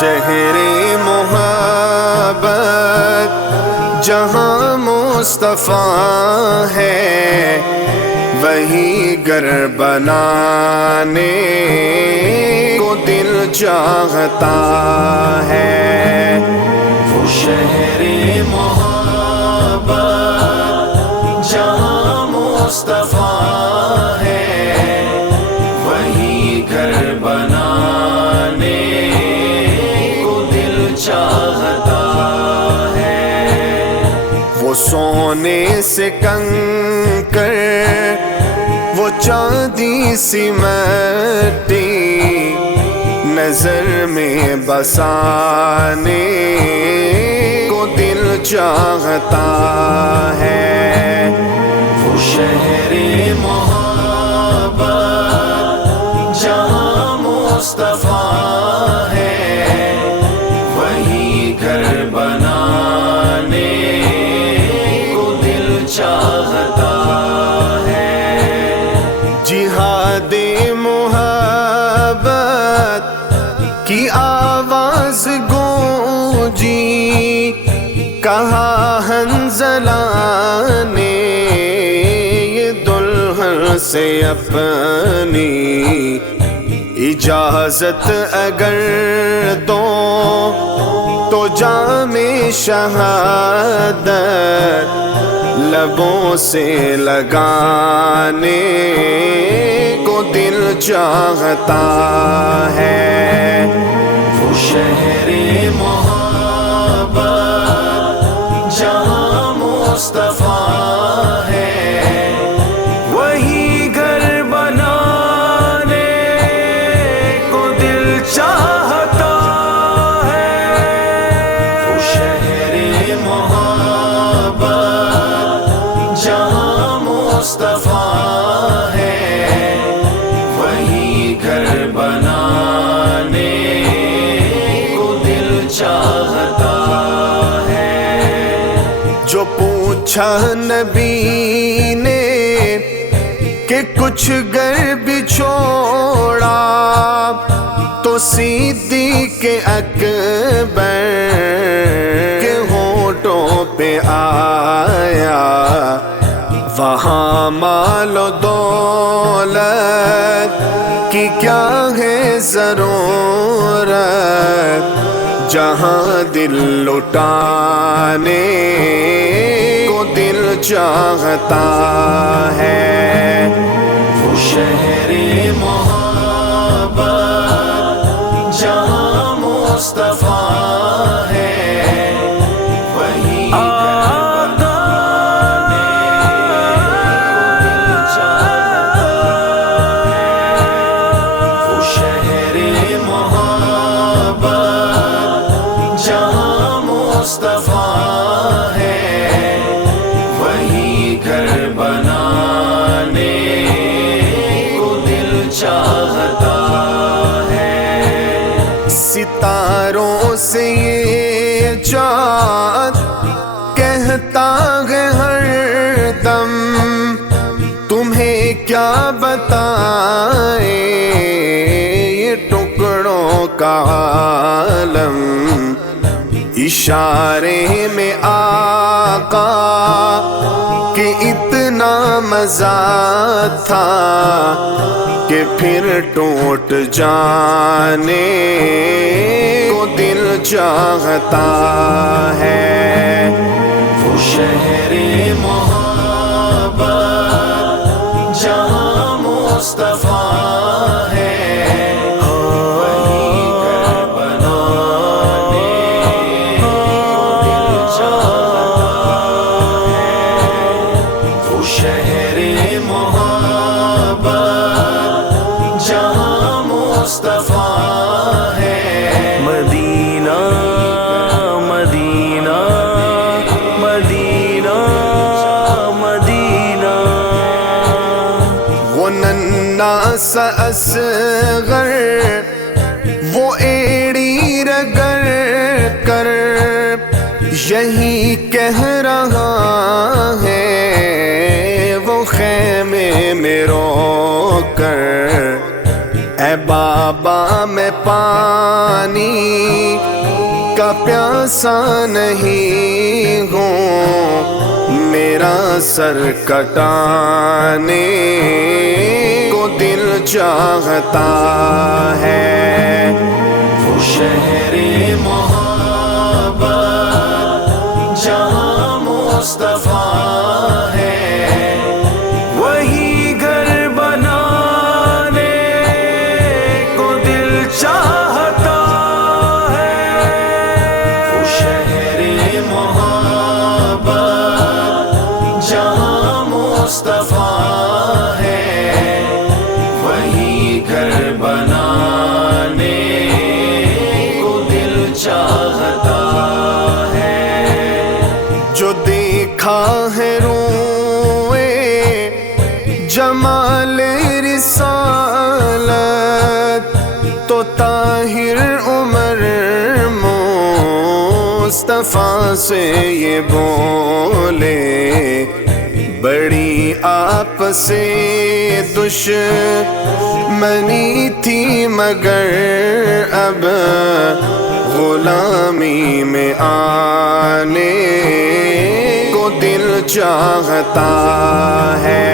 شہر محبت جہاں مصطفیٰ ہے، وہی گھر بنانے کو دل چاہتا ہے۔ وہ شہر محبت جہاں مصطفیٰ ہے، وہی گھر بنانے کو دل چاہتا ہے۔ وہ سونے سے کنکر، وہ چاندی سی مٹی، نظر میں بسانے کو دل چاہتا ہے۔ وہ شہر محبت جہاں مصطفیٰ ہے، وہی گھر بنانے کو دل چاہتا ہے۔ جہاد محبت کی آواز گونجی، کہا حنظلہ نے یہ دلہن سے اپنی اجازت اگر دو تو جام شہادت لبوں سے لگانے کو دل چاہتا ہے۔ وہ شہر محبت جہاں مصطفیٰ ہے، وہی گھر بنانے کو دل چاہتا ہے۔ وہ شہر محبت جہاں مصطفیٰ ہے، وہی گھر بنانے کو دل چاہتا ہے۔ جو پوچھا نبی نے کہ کچھ گھر بھی چھوڑا، تو صدیق اکبر کے ہونٹوں پہ آیا، وہاں مال و دولت کی کیا ہے ضرورت، جہاں دل لٹانے کو دل چاہتا ہے۔ وہ شہر محبت جہاں مصطفیٰ ہے، وہی گھر بنانے کو دل چاہتا ہے۔ وہ شہر محبت جہاں مصطفیٰ ہے، وہی گھر بنانے کو دل چاہتا ہے۔ ستاروں سے یہ چاند کہتا ہے ہر دم، تمہیں کیا بتائیں یہ ٹکڑوں کا عالم، اشارے میں آقا کہ اتنا مزہ تھا کہ پھر ٹوٹ جانے کو دل چاہتا ہے۔ وہ شہر محبت جہاں مصطفیٰ ہے، وہی گھر بنانے کو دل چاہتا ہے۔ وہ شہر محبت جہاں مصطفیٰ ہے، مدینہ مدینہ مدینہ مدینہ۔ وہ ننھا سا اصغر، وہ ایڑی رگڑ کر یہی کہہ رہا ہے، وہ خیمے میں رو کر اے بابا میں پانی کا پیاسا نہیں ہوں، میرا سر کٹانے کو دل چاہتا ہے۔ وہ شہر محبت جہاں مصطفیٰ ہے، وہی گھر بنانے کو دل چاہتا ہے۔ وہ شہر محبت جہاں مصطفیٰ ہے، وہی گھر بنانے کو دل چاہتا ہے۔ جو دیکھا ہے روئے جمال رسالت، تو طاہر عمر مصطفیٰ سے یہ بولے، بڑی آپ سے دشمنی تھی مگر اب غلامی میں آنے کو دل چاہتا ہے۔